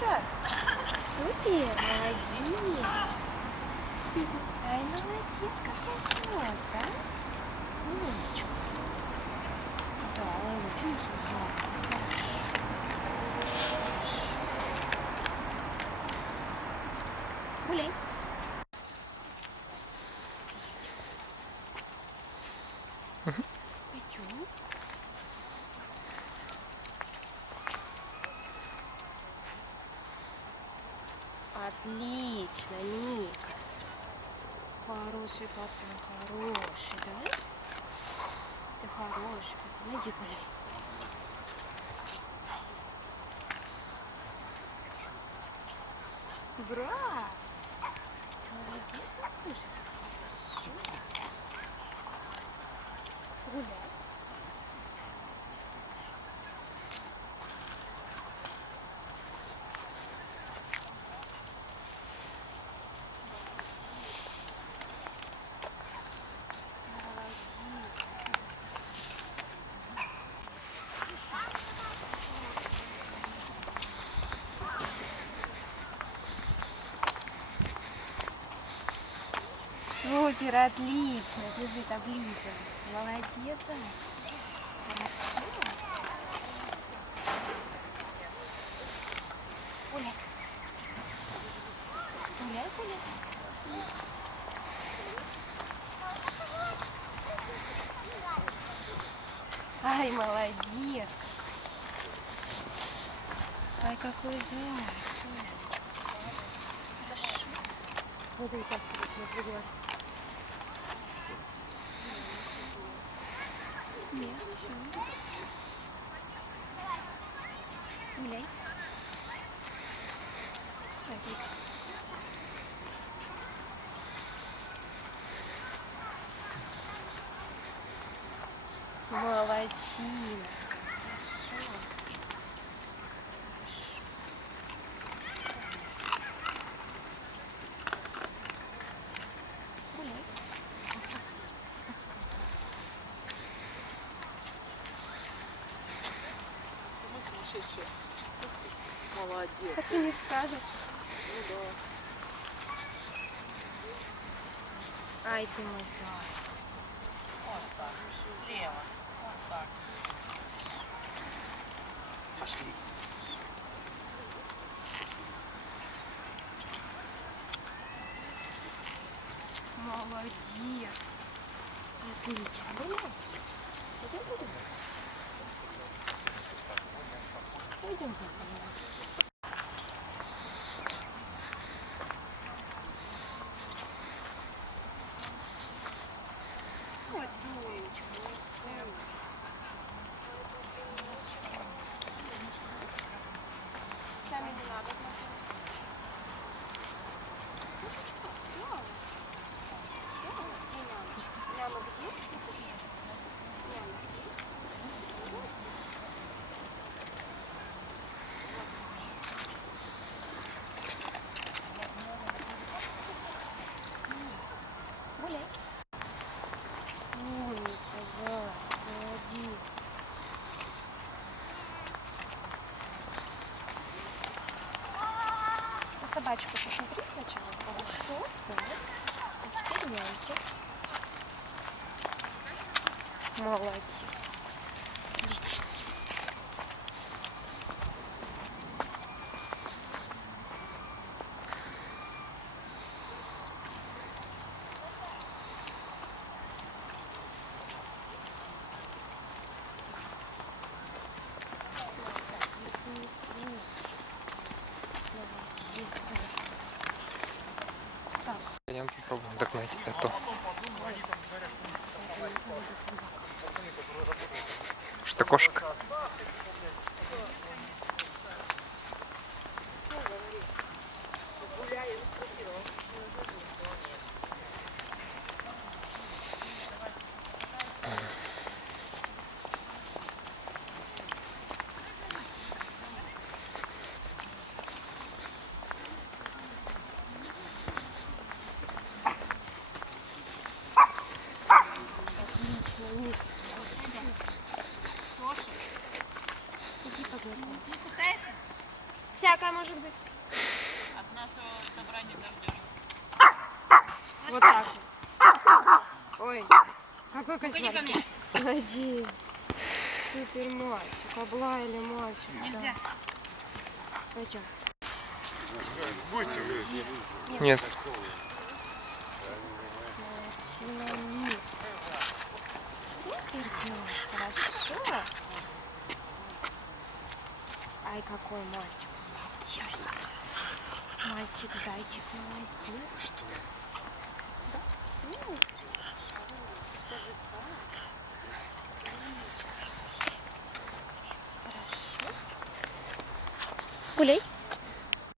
Хорошая? Супер, молодец. Ай, молодец, какой класс, да? Умничка. Да, ловится запах. Хорошо. Гуляй. Пойдем. Отлично, Ника. Хороший пацан, хороший, да? Ты хороший пацан, иди гуляй. Браво! Молодец, кушать. Хорошо. Гуляй. Супер, отлично, бежит облизываться. Молодец, Аня. Хорошо. Гуляй. Гуляй, гуляй. Ай, молодец. Ай, какой заяц. Хорошо. Вот и так, вот глаз. Нет, все. Гуляй. Молодчина. Хорошо. Хорошо. Гуляй. Мы сумасшедшие. Молодец. А ты не скажешь? Ну да. Ай, ты мой заяц. Вот так. Слева. Вот так. Пошли. Молодец. Отлично. Гуляй. Пойдем погуляем. Пойдем погуляем. Вот, Дунечка. Сами не надо смотреть. Ну что, мама? Мама где? Мама где? Гуляй. Умница, да, молодец. На собачку посмотри сначала. Хорошо. Так. А теперь мягкий. Молодец. Отлично. Так. Пойдем попробуем догнать эту. Что, кошка? Отлично, Ник. может быть. От нашего добра не дождешься. Вот так вот. Ой, какой Ну-ка, иди кошмар. ко мне. Погоди. Супер мальчик, облаяли мальчик. Нельзя. Пойдем. Нет. Супер пес, хорошо. Ай, какой мальчик. Мальчик, зайчик, молодец. Что? Да, супер. Хорошо. Гуляй.